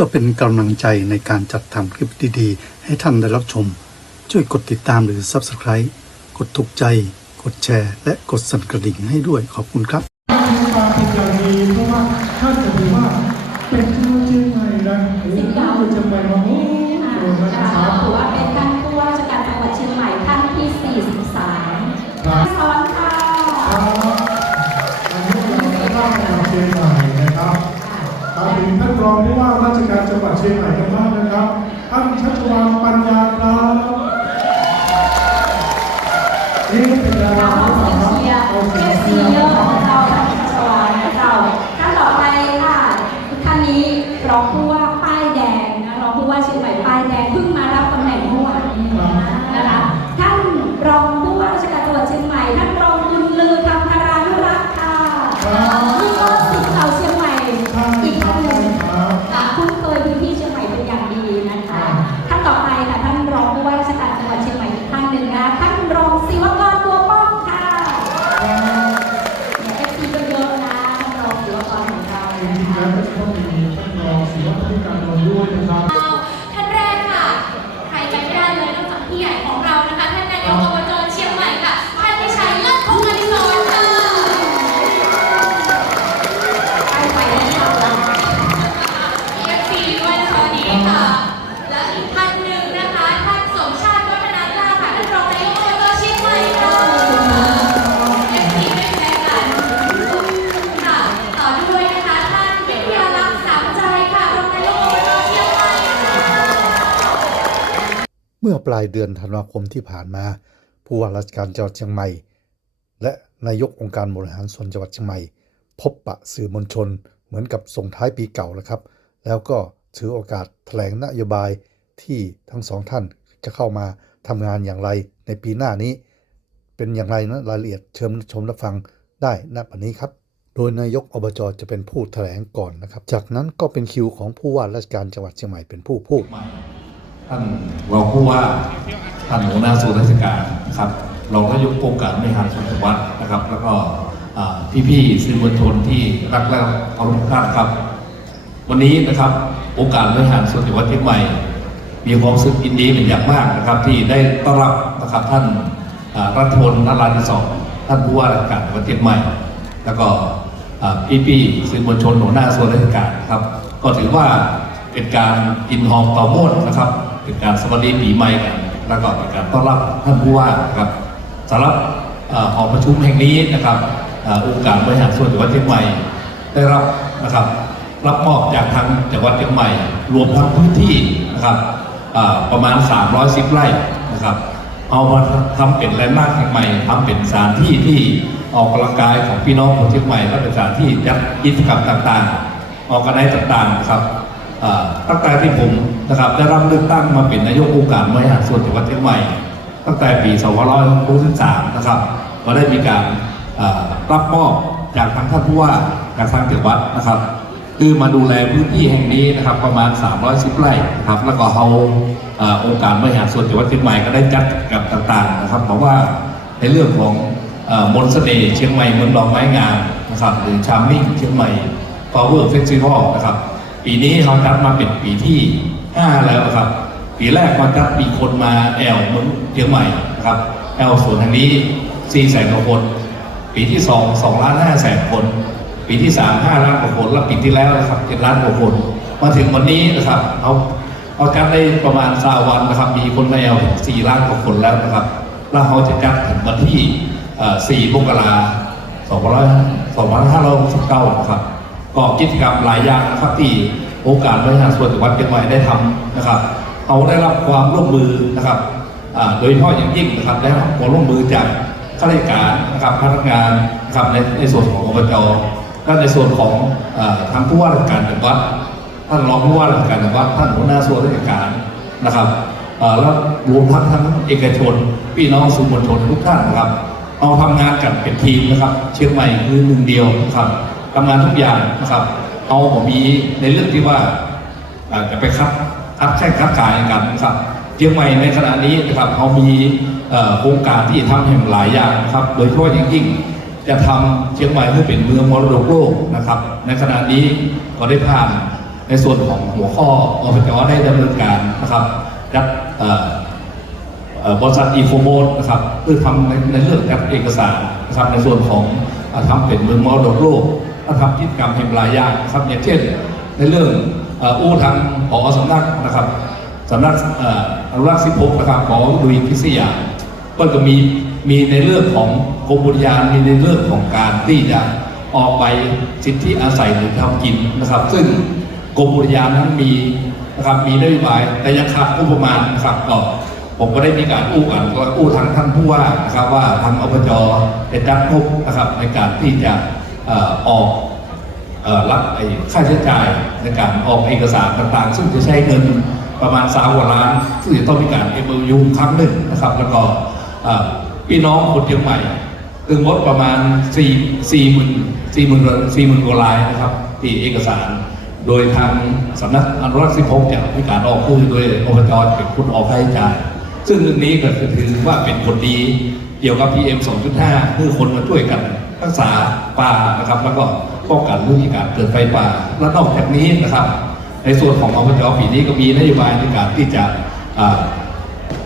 พื่อเป็นกำลังใจในการจัดทำคลิปดีๆ ให้ท่านได้รับชม ช่วยกดติดตามหรือ Subscribe กดถูกใจ กดแชร์ และกดสั่นกระดิ่งให้ด้วยขอบคุณครับ เชียงใหม่กันบ้างนะครับท่านชัชวานปัญญาครับนี่เป็นดาราเอาหรือเปล่าเสียงครับเชียร์เอาเอเสียงฟซีเชียร์เยอะนะคขรัองบ ปลายเดือนธันวาคมที่ผ่านมา ผู้ว่าราชการจังหวัดเชียงใหม่ และนายกองค์การบริหารส่วนจังหวัดเชียงใหม่ พบปะสื่อมวลชนเหมือนกับส่งท้ายปีเก่าแล้วครับ แล้วก็ถือโอกาสแถลงนโยบายที่ทั้งสองท่านจะเข้ามาทำงานอย่างไรในปีหน้านี้ เป็นอย่างไรนะรายละเอียดเชิญชมรับฟังได้ณปัจนนี้ครับ โดยนายกอบจจะเป็นผู้แถลงก่อนนะครับ จากนั้นก็เป็นคิวของผู้ว่าราชการจังหวัดเชียงใหม่เป็นผู้พูด ท่านรองผู้ว่าท่านหัวหน้าส่วนราชการนะครับรองนายกอการบริหารส่วนจังหวัดนะครับ แล้วก็อ่พี่ๆสื่อมวลชนที่รักและเคารพท่านครับ วันนี้นะครับโอการบริหารส่วนจังหวัดเชียงใหม่ มีความรู้สึกยินดีเป็นอย่างมากนะครับ ที่ได้ต้อนรับนะครับท่านรัฐมนตรีนราธิศท่านผู้ว่าราชการจังหวัดเชียงใหม่ แล้วก็อ่พี่ๆสื่อมวลชนหัวหน้าส่วนราชการครับ ก็ถือว่าเป็นการกินหอมต่อโมดนะครับ เป็นการสวัสดีปีใหม่กันแล้วก็เป็นการต้อนรับท่านผู้ว่าครับสำหรับอ่าหอประชุมแห่งนี้นะครับอ่าองค์การบริหารส่วนจังหวัดเชียงใหม่ ได้รับนะครับรับมอบจากทางจังหวัดเชียงใหม่ รวมทั้งพื้นที่นะครับประมาณ 310 ไร่นะครับ เอามาทำเป็นแลนด์มาร์คแห่งใหม่ทำเป็นสถานที่ที่ออกกำลังกายของพี่น้องคนเชียงใหม่และเป็นสถานที่จัดกิจกรรมต่างๆ ออกกันในต่างๆนครับ ตั้งแต่ที่ผมนะครับได้รับเลือกตั้งมาเป็นนายกองค์การบริหารส่วนจังหวัดเชียงใหม่ ตั้งแต่ปี 2563 นะครับก็ได้มีการรับมอบจากทางท่านผู้ว่าจากทางจังหวัดนะครับคือมาดูแลพื้นที่แห่งนี้นะครับประมาณ 310 ไร่นะครับแล้วก็เอาองค์การบริหารส่วนจังหวัดเชียงใหม่ก็ได้จัดกับต่างๆนะครับเพราะว่าในเรื่องของมนต์เสน่ห์เชียงใหม่เมืองดอกไม้งามนะครับหรือชามิ่งเชียงใหม่ Power Festival นะครับ ปีนี้เขาจัดมาเป็นปีที่5แล้วนะครับ ปีแรกมาจัดมีคนมาแอลเมืองเชียงใหม่นะครับแอลส่วนทางนี้4แสนกว่าคน ปีที่สองสองล้านห้าแสนคน ปีที่สามห้าล้านกว่าคน แล้วปีที่แล้วนะครับเจ็ดล้านกว่าคน มาถึงวันนี้นะครับเอาเอาจัดได้ประมาณสาวันนะครับ มีคนมาแอลถึงสี่ล้านกว่าคนแล้วนะครับแล้วเขาจะจัดถึงวันที่สี่มกราสองร้อยสองพันห้าร้อยสิบเก้าครับ ก็กิจกรรมหลายอย่างนะครับที่โอการบริหารส่วนจังหวัดเชียงใหม่ได้ทำนะครับเขาได้รับความร่วมมือนะครับโดยเฉพาะอย่างยิ่งนะครับได้รับความร่วมมือจากข้าราชการนะครับพนักงานนะครับในในส่วนของอบจและในส่วนของทางผู้ว่าราชการจังหวัดท่านรองผู้ว่าราชการจังหวัดท่านหัวหน้าส่วนราชการนะครับแล้วรวมทั้งทั้งเอกชน พี่น้องสื่อมวลชนทุกท่านนะครับ เอาทำงานกันเป็นทีมนะครับ เชียงใหม่คือหนึ่งเดียวนะครับ ทำงานทุกอย่างนะครับ เอาผมมีในเรื่องที่ว่าจะไปคัดคัดแข่งคัดขายกันนะครับเชียงใหม่ในขณะนี้นะครับเขามีโครงการที่ทำแห่งหลายอย่างนะครับ โดยเฉพาะอย่างยิ่งจะทำเชียงใหม่ให้เป็นเมืองมรดกโลกนะครับ ในขณะนี้ก็ได้ผ่านในส่วนของหัวข้ออบจได้ดำเนินการนะครับจัดบริษัทอีโคโมดนะครับเพื่อทำในเรื่องจัดเอกสารนะครับในส่วนของเอ่อทำเป็นเมืองมรดกโลก และทำกิจกรรมแห่งหลายอย่างครับอย่างเช่น ในเรื่องอู้ทางผอสำนักนะครับสำนักอนุรักษ์สิบหกนะครับของดุยพิศยาก็จะมีมีในเรื่องของกรมบุญญาณมีในเรื่องของการที่จะออกไปสิทธิอาศัยหรือทำกินนะครับ ซึ่งกรมบุญญาณนั้นมีนะครับมีนโยบายแต่ยังขาดงบประมาณนะครับก็ผมก็ได้มีการอู้กันก็อู้ทางท่านผู้ว่านะครับว่าทางอบจได้จัดงบนะครับในการที่จะ ออกรับไอ้ค่าใช้จ่ายในการออกเอกสารต่างๆ ซึ่งจะใช้เงินประมาณสามกว่าล้าน ซึ่งจะต้องมีการเอ็มยูครั้งหนึ่งนะครับ แล้วก็พี่น้องคนเชียงใหม่ซึ่งงดประมาณ4 4หมื่น4หมื่น4หมื่นกว่าลายนะครับที่เอกสาร โดยทางสำนักอนุรักษ์สิพงจะมีการออกคือโดยอบจเป็นคนออกค่าใช้จ่าย ซึ่งเรื่องนี้ก็ถือว่าเป็นผลดี เกี่ยวกับ PM 2.5คือคนมาช่วยกันรักษาป่านะครับแล้วก็ป้องกันเรื่องการเกิดไฟป่า และนอกจากนี้นะครับ ในส่วนของอบจปีนี้ก็มีนโยบายในการที่จะ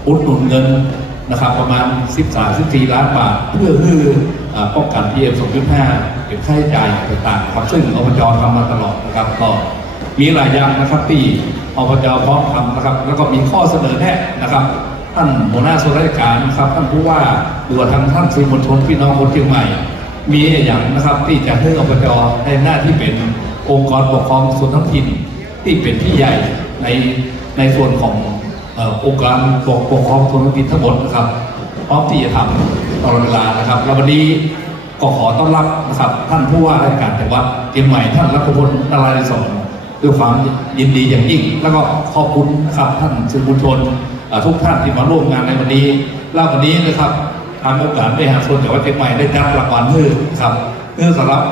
อุดหนุนเงินนะครับ ประมาณ 13-14 ล้านบาท เพื่อคืออป้องกัน PM 2.5เป็นค่าใช้จ่ายต่างๆครับซึ่งอบจทำมาตลอดนะครับก็มีหลายอย่างนะครับที่อบจพร้อมทำนะครับ แล้วก็มีข้อเสนอแนะนะครับ ท่านหัวหน้าส่วนราชการนะครับท่านผู้ว่าหรือว่าทางท่านสื่อมวลชนพี่น้องคนเชียงใหม่ มีอย่างนะครับที่จะให้อบจในหน้าที่เป็นองค์กรปกครองส่วนท้องถิ่นที่เป็นที่ใหญ่ในในส่วนของเอ่อองค์การปกปกครองส่วนท้องถิ่นทั้งหมดนะครับพร้อมที่จะทำตลอดเวลานะครับแล้ววันนี้ก็ขอต้อนรับนะครับท่านผู้ว่าราชการจังหวัดเชียงใหม่ท่านรัฐพลนารายณ์สอนด้วยความยินดีอย่างยิ่ง แล้วก็ขอบคุณนะครับท่านสื่อมวลชน ทุกท่านที่มาร่วมงานในวันนี้แล้ววันนี้นะครับทางองค์การบริหารส่วนจังหวัดเชียงใหม่ได้จัดรางวัลเพื่อครับเพื่อสำหรับ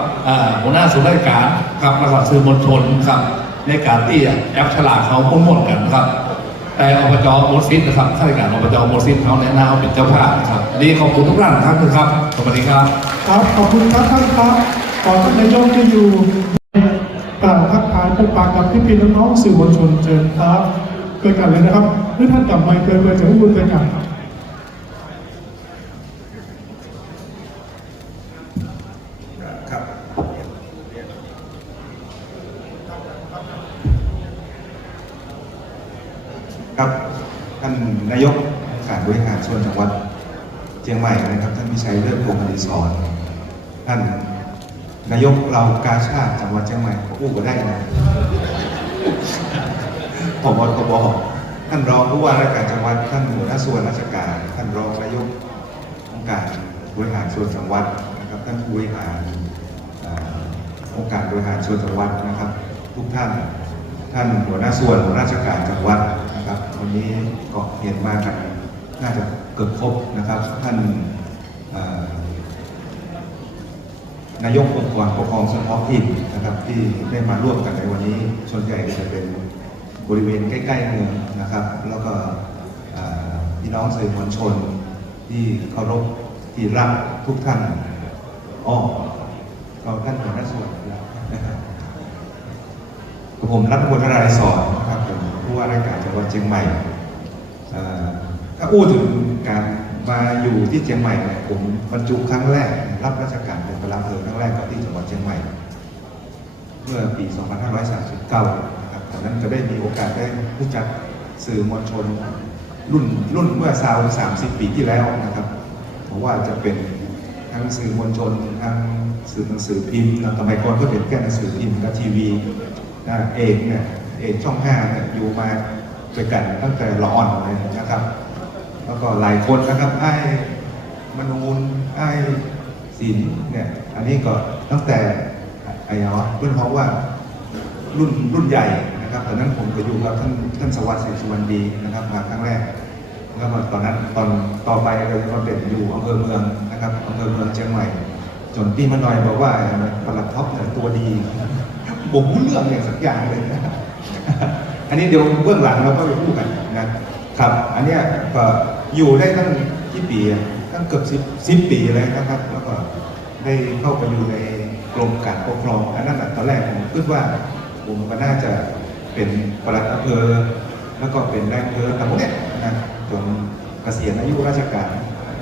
หัวหน้าส่วนราชการครับแล้วก็สื่อมวลชนครับในการที่จะจับฉลากเขาพ้นหมดกันครับ แต่อบจโมซิสนะครับข้าราชการอบจโมซิสเขาแนะนำเป็นเจ้าภาพนะครับนี่ขอบคุณทุกท่านครับครับสวัสดีครับครับขอบคุณครับท่านครับก่อนท่านนายกจะอยู่กล่าวทักทายพบปะกับพี่พี่น้องๆสื่อมวลชนเชิญครับเกิดกันเลยนะครับ หรือท่านกลับมาเกิดเกิดจากผู้บุญเกิดกันครับครับครับท่านนายกองค์การบริหารส่วนจังหวัดเชียงใหม่นะครับท่านวิชัยเลิศพงศ์อดิศรท่านนายกเรากาชาติจังหวัดเชียงใหม่ก็อู้ก็ได้นะผมบอกก็บอก ท่านรองผู้ว่าราชการจังหวัด ท่านหัวหน้าส่วนราชการ ท่านรองนายกองค์การบริหารส่วนจังหวัดนะครับ ท่านผู้บริหารองค์การบริหารส่วนจังหวัดนะครับ ทุกท่าน ท่านหัวหน้าส่วนหัวราชการจังหวัดนะครับ วันนี้ก็เห็นมากันน่าจะเกือบครบนะครับ ท่านนายกองค์กรปกครองส่วนท้องถิ่นนะครับที่ได้มาร่วมกันในวันนี้ส่วนใหญ่จะเป็น บริเวณใกล้ๆเมืองนะครับ แล้วก็พี่น้องสื่อมวลชน ที่เคารพที่รักทุกท่านอ้อเราท่านหัวหน้าส่วนนะครับผมรัฐมนตรีรายสอนนะครับผมผู้ว่าราชการจังหวัดเชียงใหม่ถ้าอู้ถึงการมาอยู่ที่เชียงใหม่เนี่ยผมบรรจุครั้งแรก รับราชการเป็นประหลัดอำเภอครั้งแรกก็ที่จังหวัดเชียงใหม่ เมื่อปี 2539 นะครับตอนนั้นก็ได้มีโอกาสได้รู้จักสื่อมวลชนรุ่นรุ่นเมื่อสาว30ปีที่แล้วนะครับ เพราะว่าจะเป็นทั้งสื่อมวลชนทั้งสื่อหนังสือพิมพ์แล้วสมัยก่อนก็เป็นแค่หนังสือพิมพ์กับทีวีนะเอกเนี่ยเอกช่องห้าเนี่ยอยู่มาด้วยกันตั้งแต่ละอ่อนเลยนะครับ แล้วก็หลายคนนะครับไอ้มนูนไอ้ศิลป์เนี่ยอันนี้ก็ตั้งแต่ไอ้เนาะเพื่อนเพราะว่ารุ่นรุ่นใหญ่ อนนั้นผมก็อยู่กับท่านท่านสวัสดิ์ศรีสุวรรณดีนะครับมาครั้งแรกแล้วก็ตอนนั้นตอนต่อไปเราจะมาเป็นอยู่อำเภอเมืองนะครับอำเภอเมืองเชียงใหม่จนพี่มาหน่อยบอกว่าปลัดท็อปเนี่ยตัวดีผมรู้เรื่องอย่างสักอย่างเลยอันนี้เดี๋ยวเบื้องหลังเราก็ไปพูดกันนะครับ อันนี้ก็อยู่ได้ตั้งกี่ปีตั้งเกือบสิบสิบปีเลยนะครับ แล้วก็ได้เข้าไปอยู่ในกรมการปกครอง อันนั้นตอนแรกผมคิดว่าผมก็น่าจะ เป็นปลัดอำเภอแล้วก็เป็นนายอำเภอทั้งหมดเนี่ยนะจนเกษียณอายุราชการ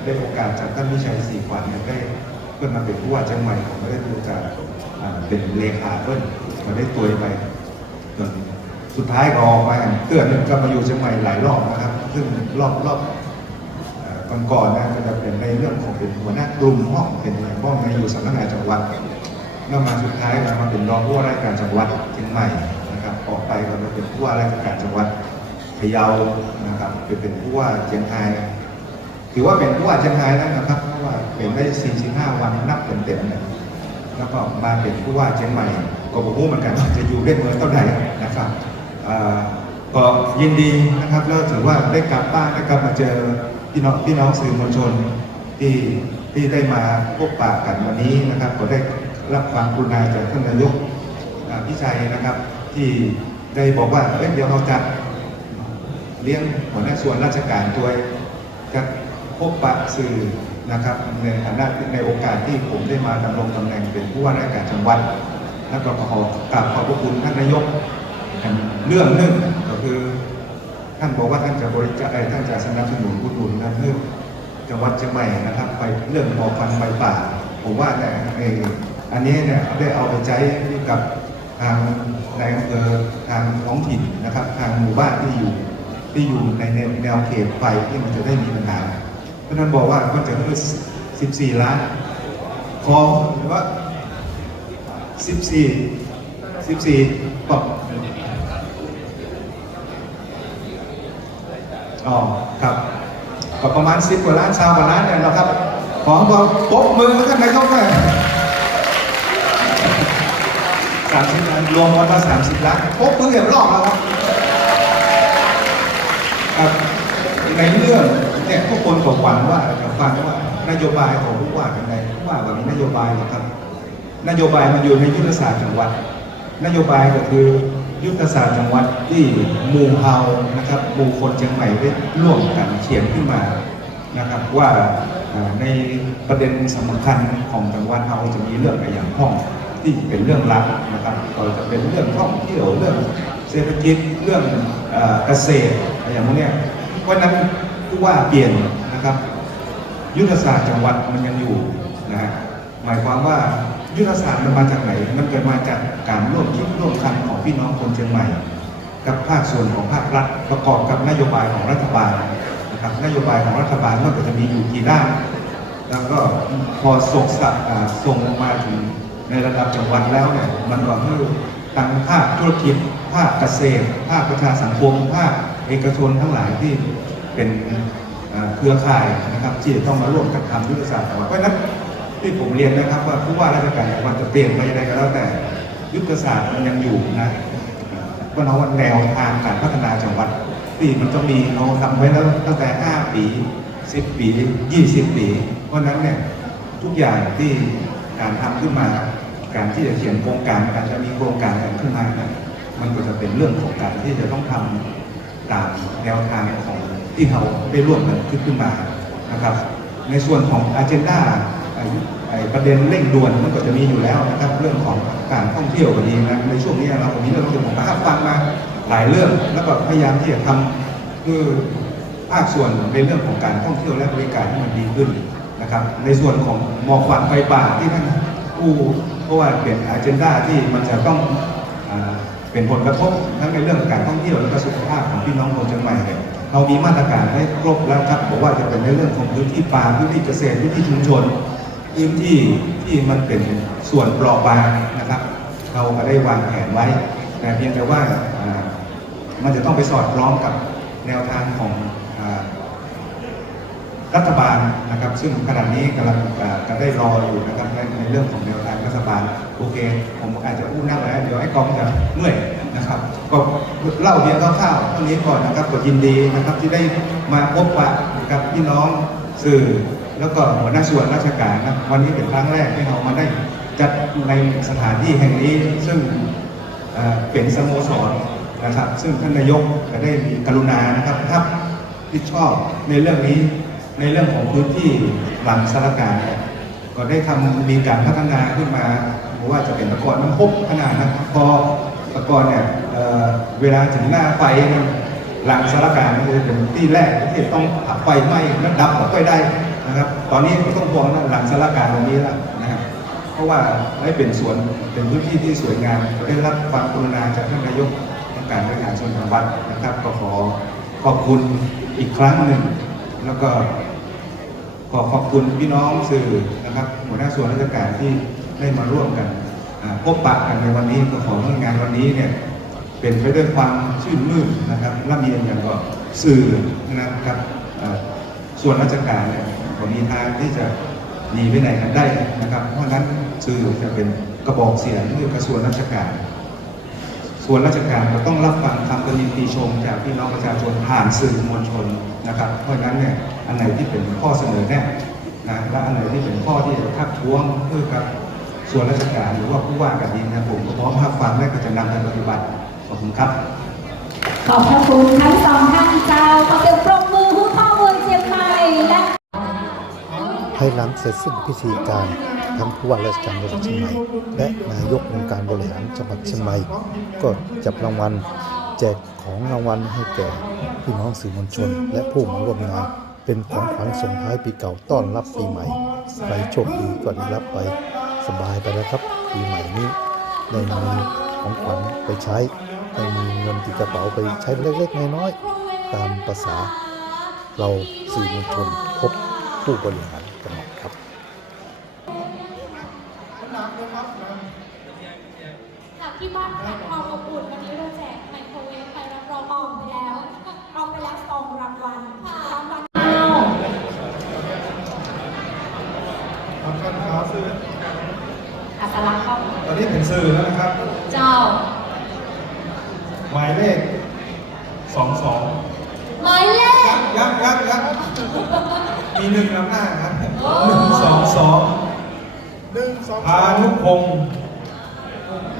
ได้โอกาสจากท่านวิชัยศรีขวัญเนี่ยได้เพื่อนมาเป็นผู้ว่าเชียงใหม่ผมก็ได้มีโอกาสอ่าเป็นเลขาเพื่อนมาได้ตัวไปจนสุดท้ายก็ออกมาเตือนก็มาอยู่เชียงใหม่หลายรอบนะครับ ซึ่งรอบรอบเอ่อก่อนๆนะก็จะเป็นในเรื่องของเป็นหัวหน้ากลุ่มห้องเป็นห้องในอยู่สำนักงานจังหวัดแล้วมาสุดท้ายมาเป็นรองผู้ว่าราชการจังหวัดเชียงใหม่ นะครับออกไปก็เป็นผู้ว่าราชการจังหวัดพะเยานะครับเป็นผู้ว่าเชียงรายถือว่าเป็นผู้ว่าเชียงรายแล้วนะครับเพราะว่าเป็นได้ 45 วันนับเต็มๆเนี่ยแล้วก็มาเป็นผู้ว่าเชียงใหม่ก็บอกว่าเหมือนกันว่าจะอยู่ได้เมื่อเท่าไหร่นะครับก็ยินดีนะครับแล้วถือว่าได้กลับบ้านได้กลับมาเจอพี่น้องพี่น้องสื่อมวลชนที่ที่ได้มาพบปะกันวันนี้นะครับ ก็ได้รับความกรุณาจากท่านนายกอ่าพิชัยนะครับที่ ได้บอกว่าเอ้ยเดี๋ยวเราจะเลี้ยงหัวหน้าส่วนราชการด้วยจะพบปะสื่อนะครับในฐานะในโอกาสที่ผมได้มาดำรงตำแหน่งเป็นผู้ว่าราชการจังหวัดแล้วก็ขอกราบขอบพระคุณท่านนายกเรื่องหนึ่งก็คือ ท่านบอกว่าท่านจะบริจาคท่านจะสนับสนุนอุดหนุนนะเรื่อจังหวัดเชียงใหม่นะครับ ไปเรื่องหมอฟันไฟป่า ผมว่าเนี่ยไอ้อันนี้เนี่ยได้เอาไปใช้กับทาง ในอำเภอทางท้องถิ่นนะครับ ทางหมู่บ้านที่อยู่ที่อยู่ในแนวแนวเขตไฟที่มันจะได้มีปัญหา เพราะนั้นบอกว่าก็จะคือ14 ล้านขอหรือว่า 14 14บอกอ๋อครับก็ประมาณสิบกว่าล้านชาวกว่าล้านเนี่ยนะครับ ของก็ปบมือท่านนายกเลยามสิบล้านรวมกันมาสามสิบล้านปบมือเรียบรอยแล้วครับในเรื่องเนี่ยทุกคนก็หวังว่าจะฟังว่านโยบายของผู้ว่าเป็นไงผู้ว่าแบบมีนโยบายหรอครับ นโยบายมันอยู่ในยุทธศาสตร์จังหวัด นโยบายก็คือยุทธศาสตร์จังหวัดที่หมู่เฮานะครับหมู่คนเชียงใหม่ได้ร่วมกันเขียนขึ้นมานะครับว่าอ่าในประเด็นสำคัญของจังหวัดเฮาจะมีเรื่องอะไรอย่างห้อง ที่เป็นเรื่องลับนะครับก็จะเป็นเรื่องท่องเที่ยวเรื่องเศรษฐกิจเรื่องเกษตรอะไรอย่างพวกเนี้ยเพราะฉะนั้นผู้ว่าเปลี่ยนนะครับ ยุทธศาสตร์จังหวัดมันยังอยู่นะฮะหมายความว่ายุทธศาสตร์มันมาจากไหน มันเกิดมาจากการร่วมคิดร่วมกันของพี่น้องคนเชียงใหม่ กับภาคส่วนของภาครัฐประกอบกับนโยบายของรัฐบาลนะครับนโยบายของรัฐบาลก็จะมีอยู่กี่ด้านแล้วก็พอส่งสัอ่าส่งลงมาถึง ในระดับจังหวัดแล้วเนี่ยมันก็คือทางภาคธุรกิจภาคเกษตร ภาคประชาสังคม ภาคเอกชนทั้งหลายที่เป็นเครือข่ายนะครับที่จะต้องมาร่วมกันทำยุทธศาสตร์จังหวัดเพราะนั้นที่ผมเรียนนะครับว่าผู้ว่าราชการจังหวัดจะเปลี่ยนไปยังไงก็แล้วแต่ยุทธศาสตร์มันยังอยู่นะก็น้องว่าแนวทางการพัฒนาจังหวัดที่มันจะมีเราทำไว้แล้วตั้งแต่ 5 ปี 10 ปี 20 ปี เพราะฉะนั้นเนี่ยทุกอย่างที่การทำขึ้นมา การที่จะเขียนโครงการการจะมีโครงการอะไรขึ้นมานี่ยมันก็จะเป็นเรื่องของการที่จะต้องทำตามแนวทางของที่เขาได้ร่วมกันขึ้นขึ้นมานะครับ ในส่วนของอ g e n d a ไอ้ไอประเด็นเร่งด่วนมันก็จะมีอยู่แล้วนะครับเรื่องของการท่องเที่ยวก็ดีนะในช่วงนี้เราก็มีเรื่องของผมก็ฟังมาหลายเรื่อง แล้วก็พยายามที่จะทำคือภาคส่วนในเรื่องของการท่องเที่ยวและบริการที่มันดีขึ้นนะครับ ในส่วนของหมอกควันไฟป่าที่ท่านอู้ เพราะว่าเป็นอ g e n d a ที่มันจะต้องอเป็นผลกระทบทั้งในเรื่องการท่องเที่ยวและสุขภาพของพี่น้องคนเชียงใหม่เนี่ยเรามีมาตรการให้ครบแล้วครับบอกว่าจะเป็นในเรื่องของพื้นที่ป่าพื้นที่เกษตรพื้นที่ชุมชนพื้นที่ที่มันเป็นส่วนเปราะบางนะครับ เราก็ได้วางแผนไว้ แต่เพียงแต่ว่ามันจะต้องไปสอดคล้องกับแนวทางของอรัฐบาลนะครับ ซึ่งขณะนี้กำลังก็ได้รออยู่นะครับในในเรื่องของแนวทาง รัฐบาลโอเค ผมอาจจะอู้นั่งแล้วเดี๋ยวไอ้กองจะเมื่อยนะครับก็เล่าเพียงคร่าวๆเท่านี้ก่อนนะครับก็ยินดีนะครับที่ได้มาพบปะกับพี่น้องสื่อ แล้วก็หัวหน้าส่วนราชการนะวันนี้เป็นครั้งแรกที่เรามาได้จัดในสถานที่แห่งนี้ซึ่งเป็นสโมสรนะครับ ซึ่งท่านนายกก็ได้มีกรุณานะครับรับผิดชอบในเรื่องนี้ในเรื่องของพื้นที่หลังสารการ ก็ได้ทำมีการพัฒนาขึ้นมาว่าจะเป็นตะกอนมันพบขนาดนะพอตะกอนเนี่ยเเวลาถึงหน้าไฟหลังสารการนี่จะเป็นที่แรกที่ต้องผักไฟไหม้แล้วดับออกไปได้นะครับ ตอนนี้ก็ต้องพวงหลังสารการตรงนี้แล้วนะครับเพราะว่าได้เป็นสวนเป็นพื้นที่ที่สวยงามได้รับความกรุณาจากท่านนายกองการบริหารส่วนจังหวัดนะครับ ก็ขอขอบคุณอีกครั้งหนึ่ง แล้วก็ขอขอบคุณพี่น้องสื่อ นะครับหัวหน้าส่วนราชการที่ได้มาร่วมกันพบปะกันในวันนี้ก็ขอให้งานวันนี้เนี่ยเป็นไปด้วยความชื่นมื่นนะครับร่ำเรียนอย่างก็สื่อนะครับส่วนราชการเนี่ยก็มีทางที่จะหนีไปไหนกันได้นะครับ เพราะฉะนั้นสื่อจะเป็นกระบอกเสียงให้กระทรวงราชการ ส่วนราชการก็ต้องรับฟังคำตำหนิติชม จากพี่น้องประชาชนผ่านสื่อมวลชนนะครับ เพราะฉะนั้นเนี่ยอันไหนที่เป็นข้อเสนอแนะ นะและอันไหนที่เป็นข้อที่จะทักท้วงเพื่อกับส่วนราชการหรือว่าผู้ว่าการดินนะผมก็พร้อมรับฟังและก็จะนำไปปฏิบัติขอบคุณครับ ขอบพระคุณทั้งสองท่านเจ้าขอเสียงปรบมือให้พ่อเมืองเชียงใหม่และภายหลังเสร็จสิ้นพิธีการทั้งผู้ว่าราชการจังหวัดเชียงใหม่และนายกองค์การบริหารจังหวัดเชียงใหม่ก็จับรางวัลแจกของรางวัลให้แก่พี่น้องสื่อมวลชน และผู้มาร่วมงาน เป็นของขวัญส่งท้ายปีเก่าต้อนรับปีใหม่ ใครโชคดีก็ได้รับไปสบายไปแล้วครับ ปีใหม่นี้ได้มีของขวัญไปใช้ได้มีเงินติดกระเป๋าไปใช้เล็กๆน้อยๆตามภาษา เราสื่อมวลชนพบผู้บริหารจังหวัดครับ จากที่บ้านแขกความอบอุ่นวันนี้เราแจกไมโครเวฟไปรับรองออกไปแล้ว เอาไปแล้วสองรางวัล ค่ะ รางวัล ขอบคุณครับ อัตลักษณ์ครับ ตอนนี้เป็น สื่อแล้วนะครับ เจ้า หมายเลขสองสองหมายเลข ยักยักยักมีหนึ่งนำหน้าครับหนึ่งสองสองหนึ่งสองพานุพงศ์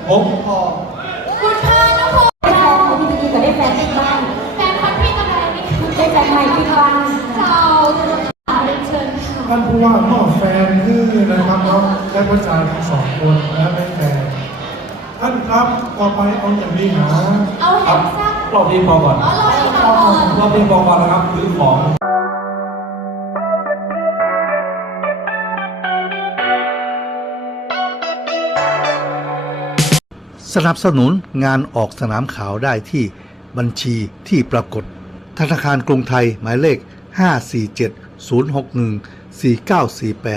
พงพอคุณพานุพงศ์ได้แฟนที่ดีก็ได้แฟนที่บ้านแฟนพันธุ์พี่กำลังนี่คือได้แฟนใหม่ที่บ้านเจ้าเรียนเชิญค่ะ ท่านผู้ว่ามอบแฟนคือนะครับเนาะได้ประจานทั้งสองคนและไม่แฟนท่าน ครับต่อไปเอาอย่างนี้นะเอาเห็นซักรอบนี้พอก่อนอ๋อเราเห็นก่อนรอบนี้พอก่อนนะครับซื้อของสนับสนุนงานออกสนามข่าวได้ที่บัญชีที่ปรากฏ ธนาคารกรุงไทยหมายเลข 547 061 4948